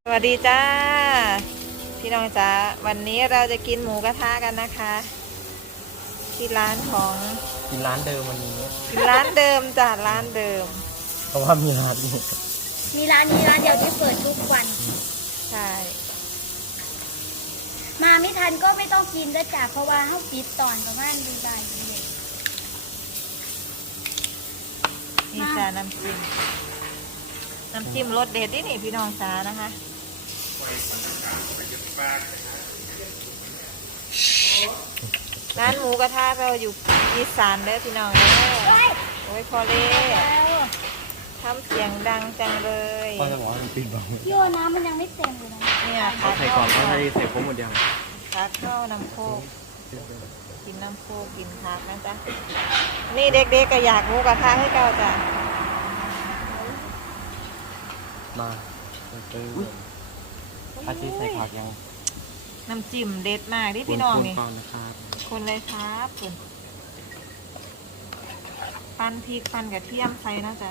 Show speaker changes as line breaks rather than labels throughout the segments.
สวัสดีจ้าพี่น้องจ้าวันนี้เราจะกินหมูกระทะกันนะคะที่ร้านของ
กินร้านเดิมวันนี้
กินร้านเดิมจ้าร้านเดิม
เพราะว่ามีร้านนี้
มีร้านนี้ร้านเดียวที่เปิดทุกวัน
ใช่
มาไม่ทันก็ไม่ต้องกินด้วยจ้ะเพราะว่าเขาปิดตอนประมาณดูได้เลย
นี่จ้าน้ำจิ้มรสเด็ดนี่พี่น้องจ้านะคะร้านหมูกระทะเราอยู่อีสานเด้อพี่น้องเด้อโอ้ยพอเลยทำเสียงดังจังเลย
ก็จะบอกว่ามันปิดบัง
พี่โอน้ำมันยังไม่เต็มเลยนะ
เนี่ย
เขาใส่ก่อนเขาใส่โค้งหมดยัง
ผักข้าวน้ำโคกกินน้ำโคกกินผักนะจ๊ะนี่เด็กๆก็อยากหมูกระทะให้เก่าจ้ะ
มาอาชีพใส่ผักยัง
น้ำจิ้มเด็ดมากที่พี่น้องนี่
ค
นเลยครับคุณปั้นพริกปั้นกระเทียมใส่นะจ๊ะ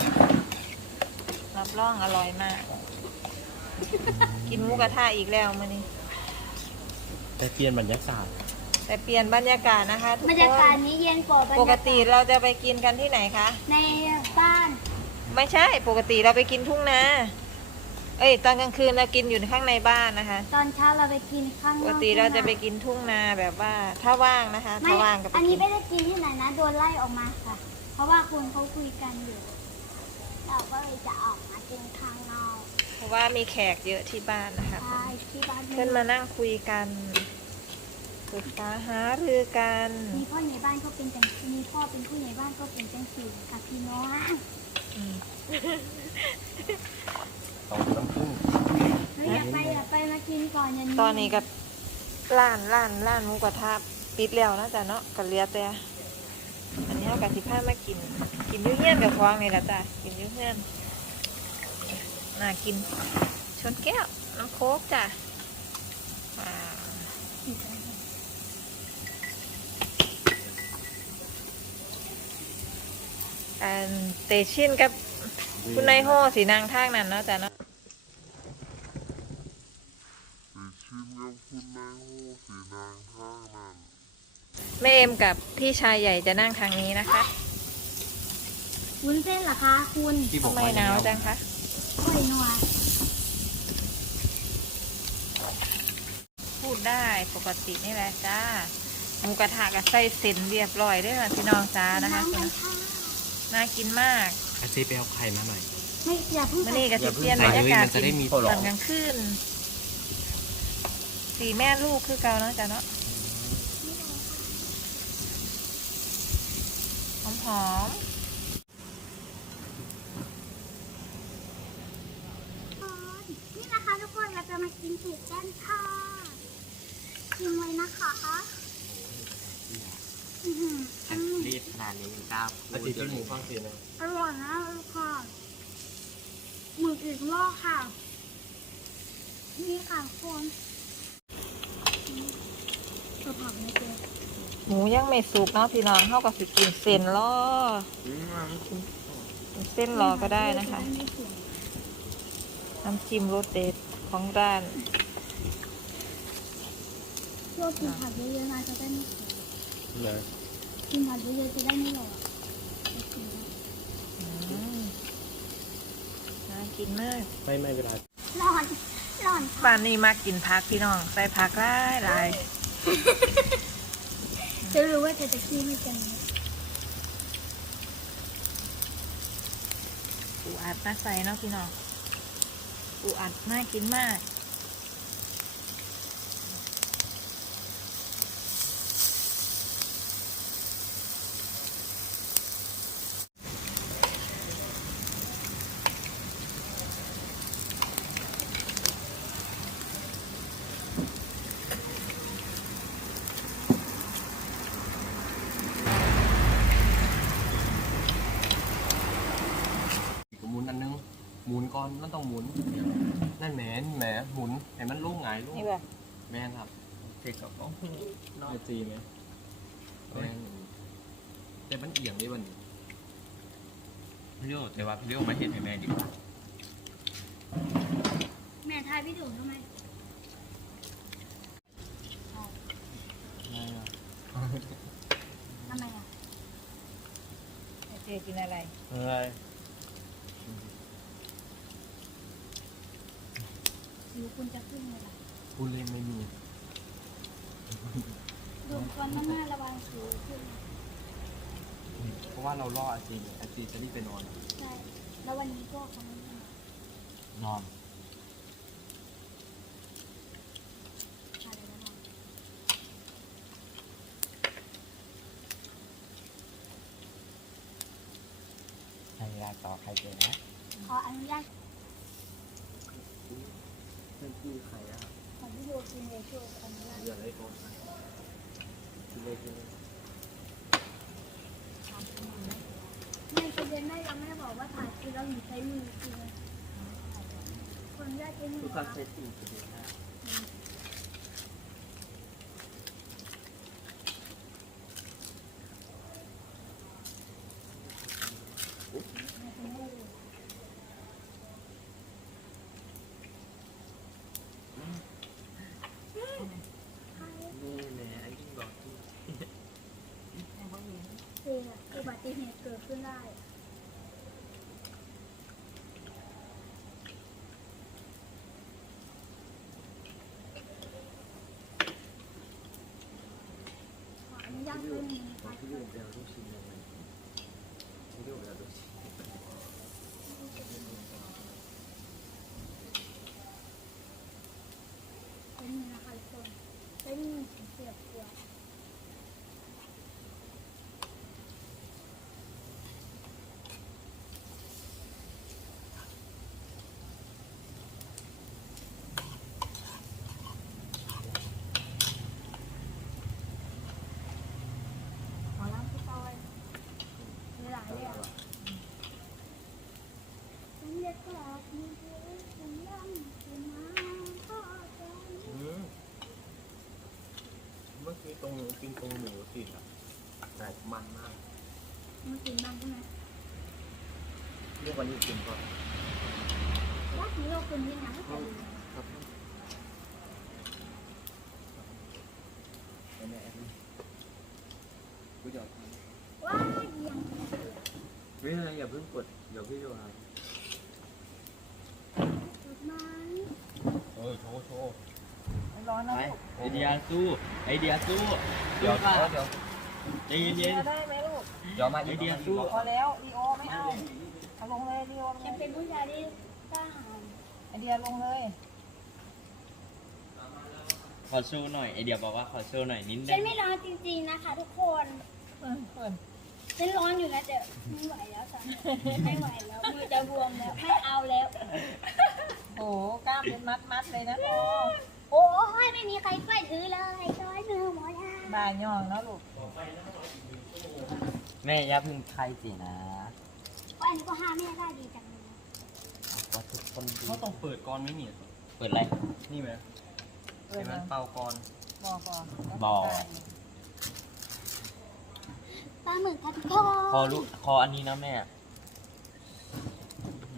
รับรองอร่อยมากกินหมูกระทะอีกแล้วมื้อนี้
แต่เปลี่ยนบรรยากาศ
นะคะทุกคน
บรรยากาศนี้เย็นกว่า
ปกติเราจะไปกินกันที่ไหนคะ
ในบ้าน
ไม่ใช่ปกติเราไปกินทุ่งนาตอนกลางคืนเรากินอยู่ข้างในบ้านนะคะ
ตอนเช้าเราไปกินข้างนอก
ปกติเราจะไปกินทุ่งนาแบบว่าถ้าว่างนะคะถ้าว่างก็ไปกิน
อันนี้ไม่ได้กินที่ไหนนะโดนไล่ออกมาค่ะเพราะว่าคุณเขาคุยกันอยู่เราก็เลยจะออกมากินข้างนอก
เพราะว่ามีแขกเยอะที่บ้านนะคะ
ใช่ที่บ้าน
เพื่อนมานั่งคุยกันปรึกษาหารือกัน
มีพ่อใหญ่บ้านก็เป็นจังมีพ่อเป็นผู้ใหญ่บ้านก็เป็นจังสีกับพี่น้อง
น้ำผึ้ง
อย่าไปมากินก่อน
ตอนนี้กับร้านหมูกระทะปิดแล้วนะจ๊ะเนาะกับเลียแต่อันนี้เอากะทิผ้ามากินยุ่งเงี้ยนกับฟองนี่แหละจ้ะกินยุ่งเงี้ยนน่ากินชนแก้วน้ำโค้กจ้ะเตชินกับคุณนายโฮสีนางทางนั้นเนาะจ้ะเนาะแม่เอ็มกับพี่ชายใหญ่จะนั่งทางนี้นะคะ
วุ้นเส้นเหรอคะคุณ
ทำไมหนาวจังคะ
ค่อยนัว
พูดได้ปกตินี่แหละจ้าหมูกระทะกับไส้เส้นเรียบร้อยด้วยค่ะพี่น้องจ้านะคะน่ากินมาก
อาชีพไปเอาไข่มาหน่อย
ไม่อย่าเพิ่ง
มานี่กับเปลี่ยนบรรยากาศตอนกลางคืนสี่แม่ลูกคือเก่าเนาะจ้าเนาะหอม
นี่นะคะทุกคนเราจะมากินเผ็ดกันค่ะกินไว้นะคะ
รีดขนาดนี้มันก้าวอาทิตย์ที่หมูฟังเสียง
อร่อยนะลูกค่ะหมึกอีกรอบค่ะนี่ค่ะคนผักไม่เจอ
หมูยังไม่สุกเนาะพี่น้องเข้ากับสิกินเส้นล้อเส้นรอก็ได้นะคะน้ำจิ้มรสเด็ดของร้าน
พวกกินผักเยอะๆนะจะได้ไม่เสียกินผักเยอะๆจะได้ไม่หลอก
น่ากินมาก
ไม่เวลา
ร้อน
บ้านนี้มากินผักพี่น้องใส่ผักหลาย
จะรู้ว่าจะขี้ไม่กัน
ปูอัดมาใส่เนาะพี่น้องปูอัดน่ากินมาก
หมุนก่อนมันต้องหมุนนั่นแหมหมุนให้มันลุ่งไงลุ่งแม่ครับเทคกับต้องน้อยจีไหมแม่แต่มันเอียงได้วันนี้พี่เลี้ยวแต่ว่าพี่เลี้ยวมาเห็นให้แม่ดีกว่า
แม่ท
ยกินอะไร
อะไร
สิวคุณจะขึ้นเลยล่ะ
พูดเล่นไม่มี
โดนก้อนหน้าระวังสิวขึ้น
เพราะว่าเราล่ออาจีจะรีบไปนอน
ใช่แล้ววันนี้ก็เขาไม่มาน
อน
อะไรแล้วนอน
ใครรายต่อใครเจอนะ
ขออนุญาต
เพื่อนพี่ใครอะ
ขอวิดีโอกินเลยช่วยอนุญาต
อย่าเลยก่อนกินเลยกินเลย
ไม่ประเด็นแม่ยังไม่ได้บอกว่าถ่ายคือเราอยู่ใช้มือกินคนแรกใช้มือ
ทุกคนเซตสี่ประเด็นนะ นี่แหละไอ้ที่บอกที่
จริงอ่ะอุบัติเหตุเกิดขึ้นได้ขออนุญาตใช้มือนะคะ
ที่ดูเดี๋ยวลูกชิ้นยังไงที่ดูเดี๋ยวลูกชิ้น
ใช้มือนะคะทุกคนใช้มือเสียบหัว
ขอล้างพี่ต้อย
เวลาเรียกฉันเรียกกลับมือเธอฉันย้ำเธอมาพ่อกัน
เมื่อกี้ตรงกินตรงหมูติดอ่ะแต่มันมาก
มันกินบ้างใช่ไหม
เรื่องวันนี้กินก่อน
ว่าที่เราคุณยังไงไม่เคย
ครับแม่แอนกูจะ
ว่าเยี่ยม
ไม่เป็นไรอย่าเพิ่งกดเดี๋ยวพี่ดูครับ
สุดมัน
โอ้ยโชว์
ไม่ร้อนนะลูก
ไอเดียสู้ไอเดียสู้
เดี๋ยว
ค่ะ
เดี๋ยว
ใจเย็น
ได้ไหมลูก
เดี๋ยวมา
ไอเดียสู้
พอแล้วลีโอไม่เอาเอาลงเลยลีโอ
ฉันเป็นผู้ชายที่กล้าหาญ
ไอเดียลงเลย
ขอโชว์หน่อยไอเดียบอกว่าขอโชว์หน่อยนิดนึ
ฉัน
ง
ไม่ร้อนจริงๆนะคะทุกคน
เปิด
ฉันร้อนอยู่นะแต่ไม่ไหวแล้วจ้ะไม่ไหวแล้วมือจะบวมแล้วไม่เอาแล้ว
โอ้กล้ามเป็นมัดเลยนะพอ
โอ้ยไม่มีใครช่วยถือเลยช่วยมือหมดแล้ว
บ่ายย่องแล้วลูก
แม่อย่าเพึ่งใครสินะ
อันนี้ก็ห้ามไม่ได้ดีจังเลย
เอาก็ทุกคนดู
เขาต้องเปิดก่อนไหมเนี่ย
เปิดอะไร
นี่ไหม
เปิ
เห็
ด
นไหม
นะ
เป่าก่อน
บอกก่อน
ปลาหมึกค่ะทุกคน
คอลูกคออันนี้นะแม่อื้อหื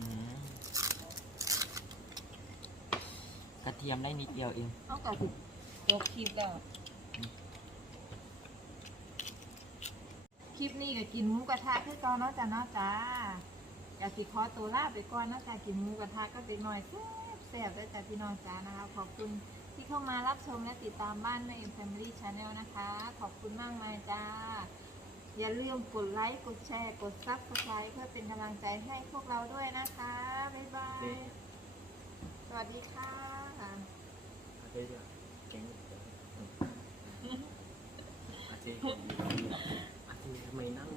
อกระเทียมได้นิดเดียวเอง
เอากับยกคลิปแล้วคลิปนี้ก็กินหมูกระทะคือก่อนเนาะจ้ะเนาะจ้าอยากสิขอตัวลาไปก่อนเนาะจ้ะกินหมูกระทะก็เด็กน้อยแซ่บๆด้วยจ้ะพี่น้องจ้านะคะขอบคุณที่เข้ามารับชมและติดตามบ้านแม่เอ็มแฟมิลี่ชาแนลนะคะ ขอบคุณมากมายจ้า อย่าลืมกดไลค์กดแชร์กดซับสไครต์เพื่อเป็นกำลังใจให้พวกเราด้วยนะคะบ๊ายบายสวัสดีค่ะ
อาเจจะเก่งอาเจอาเจทำไมนั่ง